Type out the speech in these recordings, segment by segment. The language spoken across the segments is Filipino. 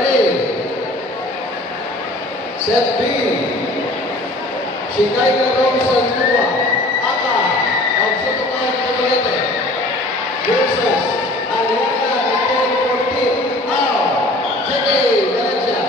Ready. Set B. Shikaika Robinson Tua, Aka, of Sotomayor Dumalete, versus Aliana Nicole Cortin, J.K. Valencia.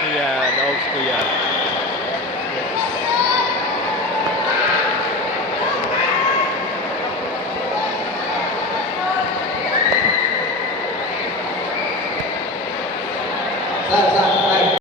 Kuya, daog kuya.